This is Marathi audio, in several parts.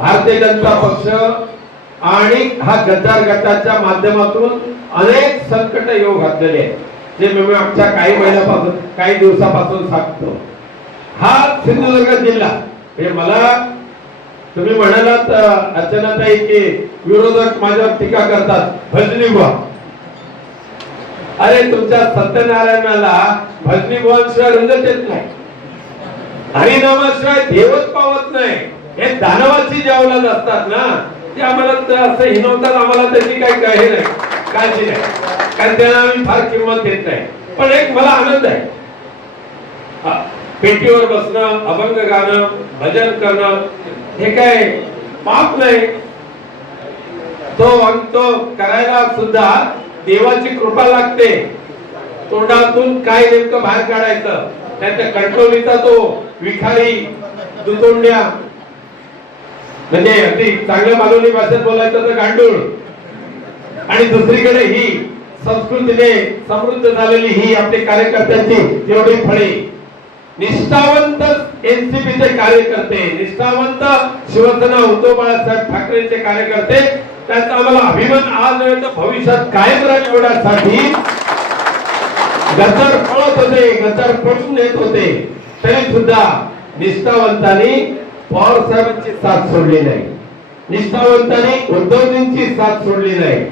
भारतीय जनता पक्ष आणि हा गद्दार गटाच्या माध्यमातून अनेक संकट येऊ घातलेले आहेत जे मी आमच्या काही महिन्यापासून काही दिवसापासून सांगतो. हा सिंधुदुर्ग जिल्हा हे मला तुम्ही म्हणालात अचानक अर्चनाताई की विरोधक माझ्यावर टीका करतात भजनी बुवा अरे तुमच्या सत्यनारायणाला भजनी बुवांशिवाय रंगत येत नाही. हरिनामाशिवाय देवच पावत नाही. हे दानवाची जे अवलाद असतात ना ते आम्हाला असं हिनवतात आम्हाला त्याची काही काही नाही. काळजी नाही. कारण त्यांना आम्ही फार किंमत देत नाही. पण एक मला आनंद आहे. हा, पेटीवर बसणं अभंग गाणं भजन करणं हे काय पाप नाही. तो तो करायला सुद्धा देवाची कृपा लागते. तोंडातून काय नेमकं बाहेर काढायचं? त्याच्या कंट्रोलीचा तो विखारी दुतोंड्या म्हणजे अगदी चांगल्या मालवणी भाषेत बोलायचं तर गांडूळ. आणि दुसरीकडे ही संस्कृतीने समृद्ध झालेली ही आपली कार्यकर्त्यांची एवढी फळी. निष्ठावंत एनसीपीचे कार्यकर्ते निष्ठावंत शिवसेना उद्धव बाळासाहेब ठाकरेंचे कार्यकर्ते त्याचा आम्हाला अभिमान आज नव्हे तर भविष्यात कायम राखण्यासाठी गजर पळत होते गजर पळून येत होते. तरी सुद्धा निष्ठावंतांनी पवार साहेबांची साथ सोडली नाही. निष्ठावंतांनी उद्धवजींची साथ सोडली नाही.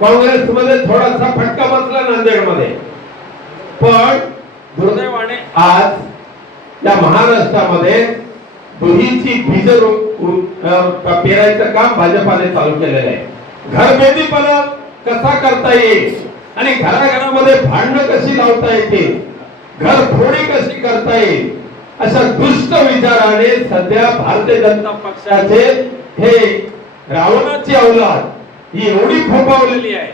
काँग्रेसमध्ये थोडासा फटका बसला नांदेडमध्ये. पण दुर्दैवाने आज या महाराष्ट्रामध्ये दुहीची बीज पेरायचं काम भाजपाने चालू केलेलं आहे. घरभेदीपणा कसा करता येईल? आणि घराघरामध्ये भांडणं कशी लावता येतील? घर फोडी कशी करता येईल? अशा दुष्ट विचाराने सध्या भारतीय जनता पक्षाचे हे रावणाची अवलाद ही एवढी फोपावलेली आहे.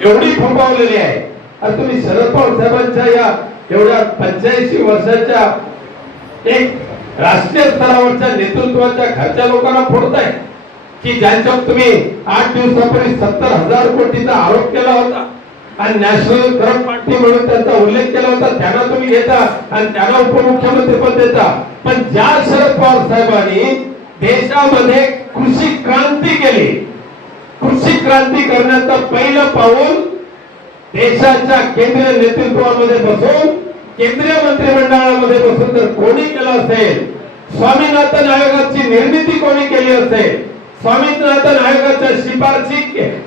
एवढी फोपावलेली आहे. आणि तुम्ही शरद पवार साहेबांच्या या एवढ्या पंच्याऐंशी वर्षाच्या एक राष्ट्रीय स्तरावरच्या नेतृत्वाच्या घरच्या लोकांना फोडताय की ज्यांच्यावर तुम्ही आठ दिवसापूर्वी सत्तर हजार कोटीचा आरोप केला होता. आणि नॅशनल करप्ट पार्टी म्हणून त्यांचा उल्लेख केला होता. त्यांना तुम्ही घेता आणि त्यांना उपमुख्यमंत्री पद देता. पण ज्या शरद पवार साहेबांनी देशामध्ये कृषी क्रांती केली. कृषी क्रांती करण्याचं पहिलं पाऊल देशाच्या केंद्रीय नेतृत्वामध्ये बसून केंद्रीय मंत्रिमंडळामध्ये बसून जर कोणी केलं असेल स्वामीनाथन आयोगाची निर्मिती कोणी केली असेल स्वामीनाथन आयोगाच्या शिफारशी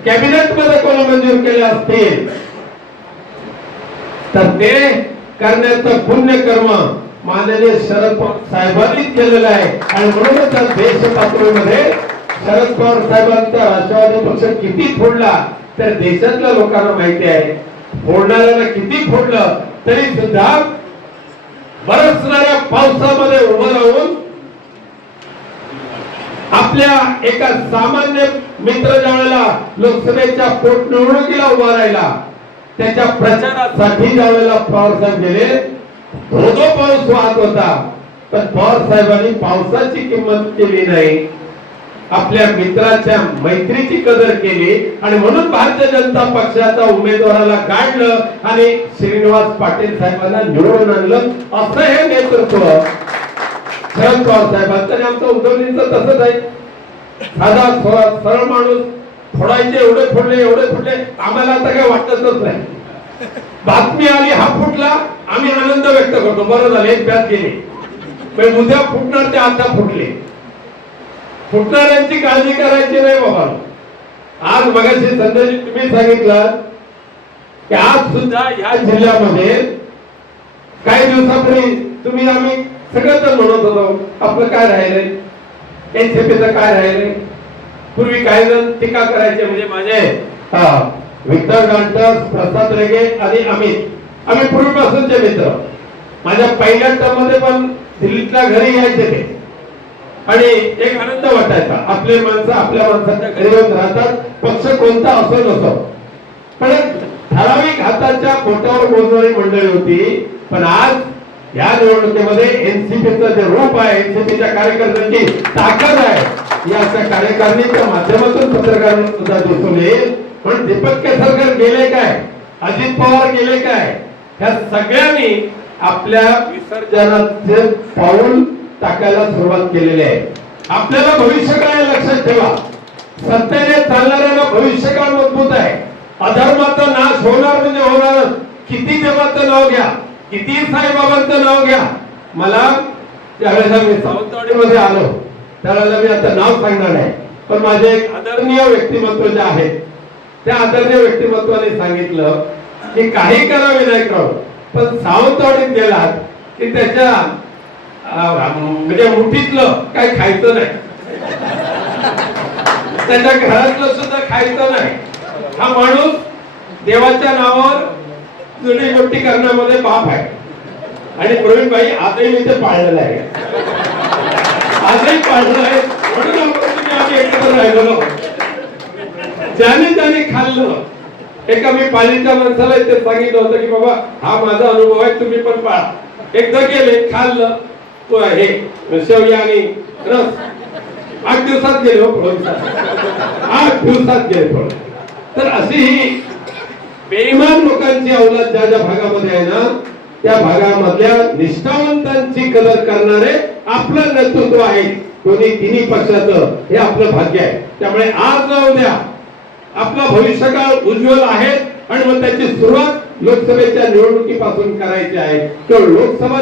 कॅबिनेटमध्ये कोणी मंजूर केल्या असतील? तर ते करण्याचं पुण्य कर्म माननीय शरद पवार साहेबांनी केलेलं आहे. आणि म्हणूनच आज देश पातळीमध्ये शरद पवार साहेबांचा राष्ट्रवादी पक्ष किती फोडला तर देशातल्या लोकांना माहिती आहे. फोडणाऱ्याला किती फोडलं तरी सुद्धा बरसणाऱ्या पावसामध्ये उभं राहून एका सामान्य मित्र ज्या लोकसभेच्या पोटनिवडणुकीला उभा राहिला त्याच्या प्रचारासाठी ज्यावेळेला पवार साहेब गेले धो धो पाऊस वाहत होता पण पवार साहेबांनी पावसाची किंमत केली नाही. आपल्या मित्राच्या मैत्रीची कदर केली आणि म्हणून भारतीय जनता पक्षाच्या उमेदवाराला काढलं आणि श्रीनिवास पाटील साहेबांना निवडून आणलं. असं हे नेतृत्व शरद पवार साहेबांचं आणि आमचं उद्धवजींचं तसंच आहे. साधा थोडा सरळ माणूस फोडायचे एवढे फोडले एवढे फोडले आम्हाला आता काही वाटतच नाही. बातमी आली हा फुटला आम्ही आनंद व्यक्त करतो. बरं झालं एक ब्यात गेले. पण उद्या फुटणार ते आता फुटले. फुटणाऱ्यांची काळजी करायची नाही बाबा. आज मगाशी संध्याजी तुम्ही सांगितलं की आज सुद्धा या जिल्ह्यामध्ये काही दिवसापूर्वी तुम्ही आम्ही सगळं तर म्हणत होतो आपलं काय राहिलंय? एनसीपीचं काय राहिले पूर्वी काही जण टीका करायचे म्हणजे माझे हा, विठ्ठल गांटर प्रसाद रेगे आणि अमित आम्ही पूर्वीपासूनचे मित्र. माझ्या पहिल्या टर्ममध्ये पण दिल्लीतल्या घरी यायचे ते. आणि एक आनंद वाटायचा. आपले माणसं आपल्या माणसाच्या घरी येऊन राहतात. पक्ष कोणता असो नसो. पण ठराविक हाताच्या बोटावर बोलणारी मंडळी होती. पण आज या निवडणुकीमध्ये एनसीपीचं जे रूप आहे एनसीपीच्या कार्यकर्त्यांची ताकद आहे या अशा कार्यकारिणीच्या माध्यमातून पत्रकारांना सुद्धा दिसून येईल. पण दीपक केसरकर गेले काय? अजित पवार गेले काय? ह्या सगळ्यांनी आपल्या विसर्जनाचे पाऊल टाकायला सुरुवात केलेली आहे. आपल्याला भविष्यकाळ लक्षात ठेवा. सत्तेने चालणाऱ्यांना भविष्यकाळ मजबूत आहे? अधर्माचा नाश होणार म्हणजे होणारच. किती देवाचं नाव घ्या. किती साईबाबांचं नाव घ्या. मला त्यावेळेला मी सावंतवाडीमध्ये आलो. त्यावेळेला मी आता नाव सांगणार नाही. पण माझे एक आदरणीय व्यक्तिमत्व जे आहेत त्या आदरणीय व्यक्तिमत्वाने सांगितलं की काही करा विनायकराव पण सावंतवाडीत गेलात की त्याच्या म्हणजे मुठीतलं काही खायचं नाही. त्याच्या घरातलं सुद्धा खायचं नाही. हा माणूस देवाच्या नावावर जुने गोष्टी करण्यामध्ये बाप आहे. आणि प्रवीण भाई आजही मी ते पाळलेलं आहे. आजही पाळलं आहे. म्हणून आपण आम्ही एकत्र राहिलेलो ज्याने त्याने खाल्लं एका मी पालीच्या माणसाला ते सांगितलं होतं की बाबा हा माझा अनुभव आहे तुम्ही पण पाळा. एकदा गेले खाल्लं तो हे शेवगी आणि रस. आठ दिवसात गेलो हो, आठ दिवसात गेले तर अशी ही बेईमान लोकांची अवलाद ज्या ज्या भागामध्ये आहे ना त्या भागामधल्या निष्ठावंतांची कदर करणारे आपलं नेतृत्व आहे. दोन्ही तिन्ही पक्षाचं हे आपलं भाग्य आहे. त्यामुळे आज न उद्या आपला भविष्यकाळ उज्ज्वल आहे. आणि मग त्याची सुरुवात लोकसभेच्या निवडणुकीपासून करायची आहे. तर लोकसभा